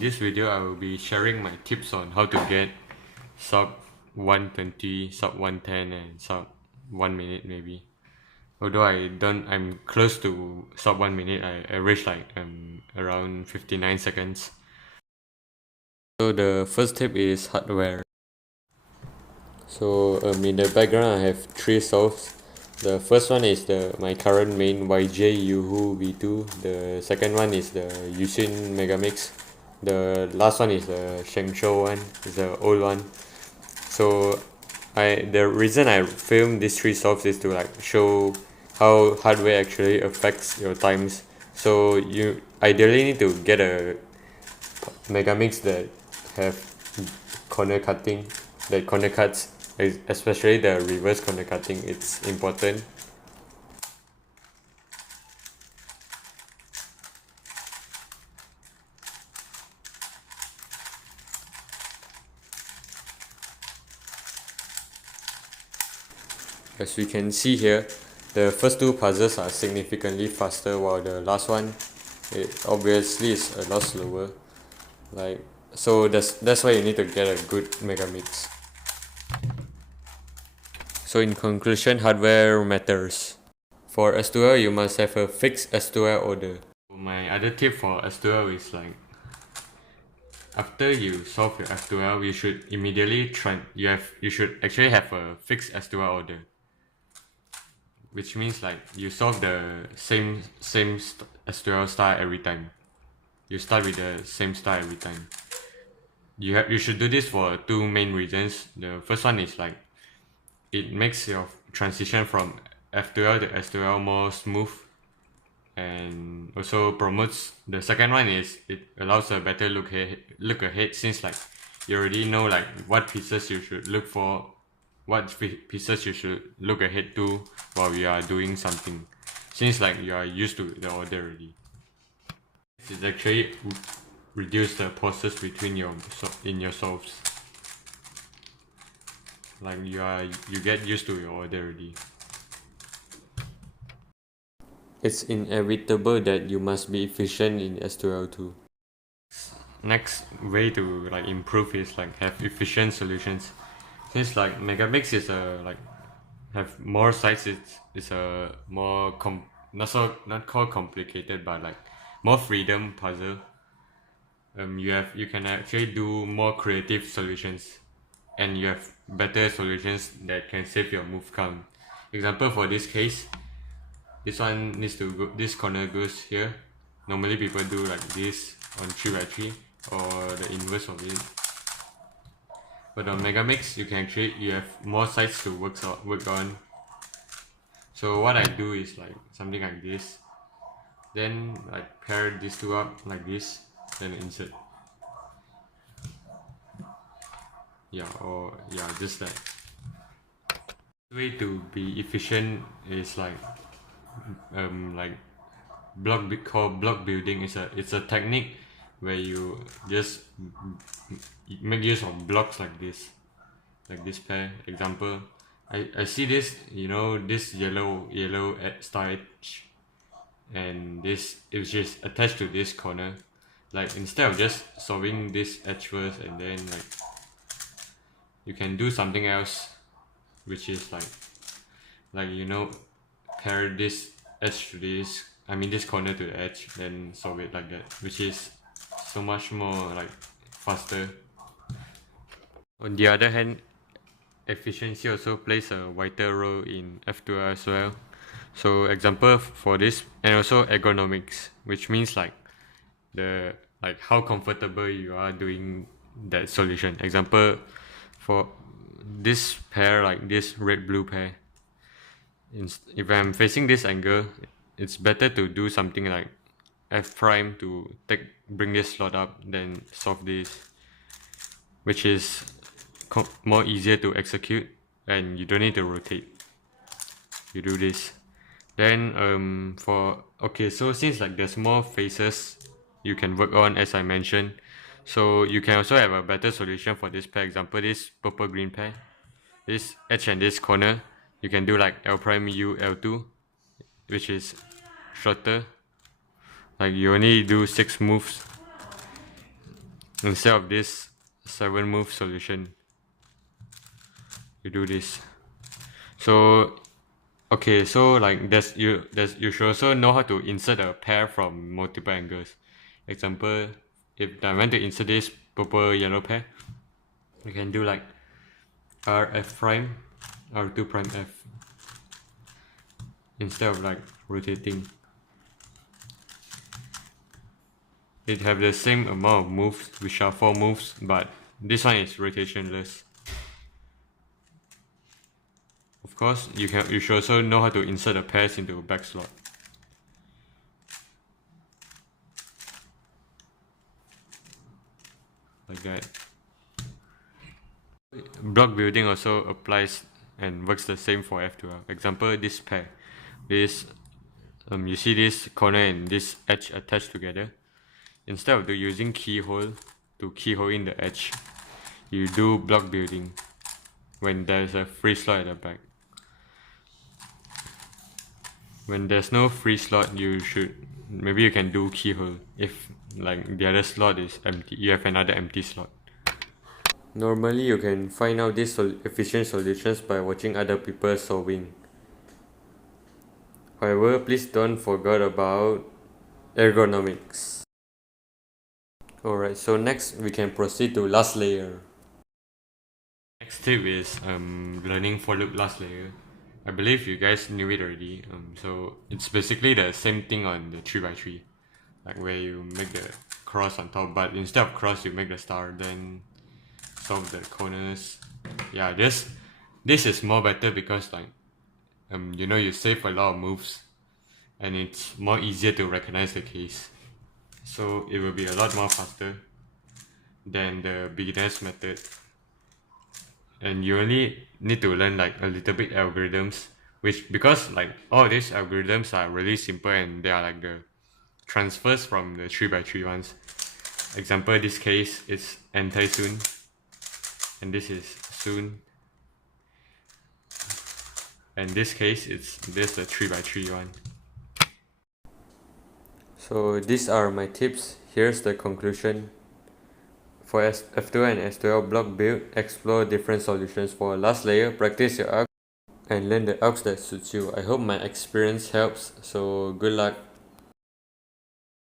this video I will be sharing my tips on how to get sub 120, sub 110 and sub 1 minute maybe. Although I'm close to sub 1 minute, I average like around 59 seconds. So the first tip is hardware. So in the background I have three solves. The first one is my current main YJ Yuhu V2. The second one is the Yuxin Megaminx. The last one is the Shengshou one, is the old one. So the reason I filmed these three solves is to like show how hardware actually affects your times. So you ideally need to get a Megaminx that have corner cutting, that corner cuts, especially the reverse corner cutting. It's important. As we can see here, the first two puzzles are significantly faster, while the last one, it obviously is a lot slower. So that's why you need to get a good Megaminx. So in conclusion, hardware matters. For S2L, you must have a fixed S2L order. My other tip for S2L is like, after you solve your S2L, you should immediately you should actually have a fixed S2L order. Which means like you solve the same S2L star every time. You start with the same star every time. You should do this for two main reasons. The first one is like, it makes your transition from F2L to S2L more smooth, and also promotes. The second one is it allows a better look ahead, since like you already know like what pieces you should look for, what pieces you should look ahead to while you are doing something, since like you are used to the order already. This is actually reduce the pauses between your solves. Like you get used to your order already. It's inevitable that you must be efficient in S2L too. Next way to like improve is like have efficient solutions. Since like Megaminx is have more sides, it's a more not called complicated, but like more freedom puzzle. You can actually do more creative solutions, and you have better solutions that can save your move count. Example for this case, this one needs to go, this corner goes here. Normally people do like this on 3x3 or the inverse of it. But on Megaminx, you have more sides to work on. So what I do is like something like this. Then like pair these two up like this, then insert. Just that. The way to be efficient is like called block building. It's a technique where you just make use of blocks like this pair. Example, I see this, this yellow star edge, and this is just attached to this corner. Like instead of just solving this edge first and then like, you can do something else, which is pair this edge to this, this corner to the edge, then solve it like that, which is so much more like faster. On the other hand, efficiency also plays a vital role in F2L as well. So example for this, and also ergonomics, which means like how comfortable you are doing that solution. Example for this pair, like this red-blue pair, if I'm facing this angle, it's better to do something like F prime to bring this slot up, then solve this, which is more easier to execute, and you don't need to rotate. You do this. Then so since like there's more faces you can work on, as I mentioned, so you can also have a better solution for this pair. Example, this purple green pair, this edge and this corner, you can do like L prime U L2, which is shorter. Like you only do 6 moves. instead of this 7 move solution, you do this. So okay, so like you should also know how to insert a pair from multiple angles. Example, if I want to insert this purple yellow pair, we can do like RF prime, R2 prime F, instead of like rotating. It have the same amount of moves, which are 4 moves, but this one is rotationless. Of course, you should also know how to insert the pairs into a back slot. Like that. Block building also applies and works the same for F2L. Example, this pair. You see this corner and this edge attached together. Instead of using keyhole to keyhole in the edge, you do block building when there's a free slot at the back. When there's no free slot, maybe you can do keyhole if like the other slot is empty, you have another empty slot. Normally you can find out these efficient solutions by watching other people solving. However, please don't forget about ergonomics. Alright, so next we can proceed to last layer. Next tip is learning for loop last layer. I believe you guys knew it already. So it's basically the same thing on the 3x3, like where you make the cross on top, but instead of cross you make the star, then solve the corners. Yeah, this is more better because like you save a lot of moves and it's more easier to recognize the case. So it will be a lot more faster than the beginner's method. And you only need to learn like a little bit algorithms, which because like all these algorithms are really simple and they are like the transfers from the 3x3 ones. Example, this case is anti-soon and this is soon, and this case it's this the 3x3 one. So these are my tips. Here's the conclusion. For F2 and S2L block build, explore different solutions. For last layer, practice your arcs and learn the arcs that suits you. I hope my experience helps, so good luck.